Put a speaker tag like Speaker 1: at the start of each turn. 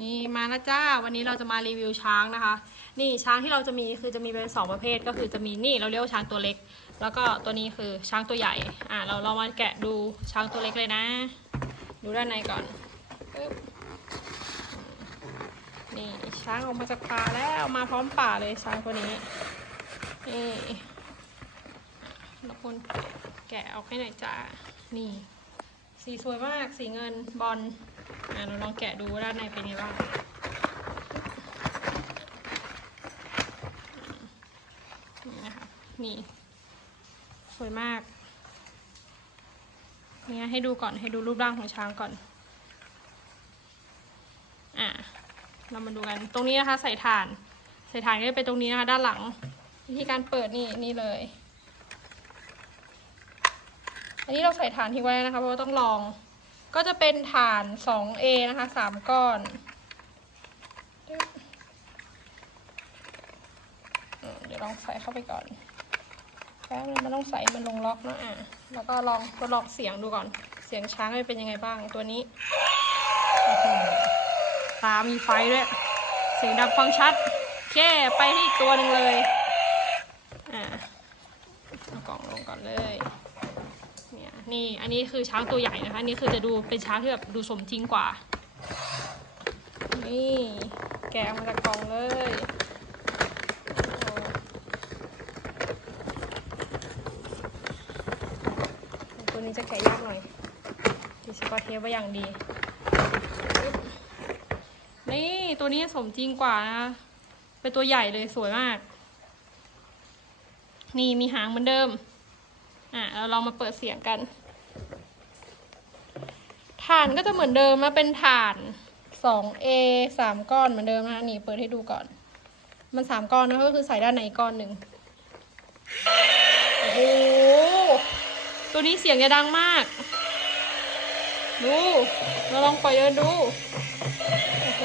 Speaker 1: นี่มาแล้วจ้า วันนี้เราจะมารีวิวช้างนะคะ นี่ช้างที่เราจะมีคือจะมีเป็นสองประเภทก็คือจะมีนี่เราเรียกว่าช้างตัวเล็ก แล้วก็ตัวนี้คือช้างตัวใหญ่ อะเราเรามาแกะดูช้างตัวเล็กเลยนะ ดูด้านในก่อนปึ๊บนี่ช้างออกมาจากป่าแล้วมาพร้อมป่าเลยช้างตัวนี้นี่แล้วคนแกะออกให้หน่อยจ้านี่ สีสวยมากสีเงินบอล อะเราลองแกะดูว่าด้านในเป็นไงบ้างนี่นะคะนี่สวยมากเนี่ยให้ดูก่อนให้ดูรูปร่างของช้างก่อน อะเรามาดูกันตรงนี้นะคะ ใส่ถ่าน ใส่ถ่านก็จะเป็นตรงนี้นะคะ ด้านหลัง วิธีการเปิดนี่นี่เลย อันนี้เราใส่ถ่านทิ้งไว้นะคะเพราะว่าต้องลอง ก็จะเป็นฐาน 2A นะคะ 3 ก้อน เดี๋ยวลองใส่เข้าไปก่อนแป๊บนึงมันต้องใส่มันลงล็อกเนอะอะ แล้วก็ลองทดลองเสียงดูก่อน เสียงช้างมันเป็นยังไงบ้างตัวนี้ตามีไฟด้วย เสียงดังฟังชัดแค่ไปที่อีกตัวหนึ่งเลย อะเอากล่องลงก่อนเลย นี่อันนี้คือช้างตัวใหญ่นะคะอันนี่คือจะดูเป็นช้างที่แบบดูสมจริงกว่า นี่แกะมาจากกล่องเลยตัวนี้จะแกะยากหน่อยดิสกอตเทปไว้อย่างดี นี่ตัวนี้สมจริงกว่านะเป็นตัวใหญ่เลยสวยมาก นี่มีหางเหมือนเดิม อะเราลองมาเปิดเสียงกันฐานก็จะเหมือนเดิมนะเป็นฐาน 2A สามก้อนเหมือนเดิมนะคะนี่เปิดให้ดูก่อน มันสามก้อนนะก็คือใส่ด้านในก้อนหนึ่งโอ้โหตัวนี้เสียงจะดังมาก ดู เราลองปล่อยเดินดู โอ้โห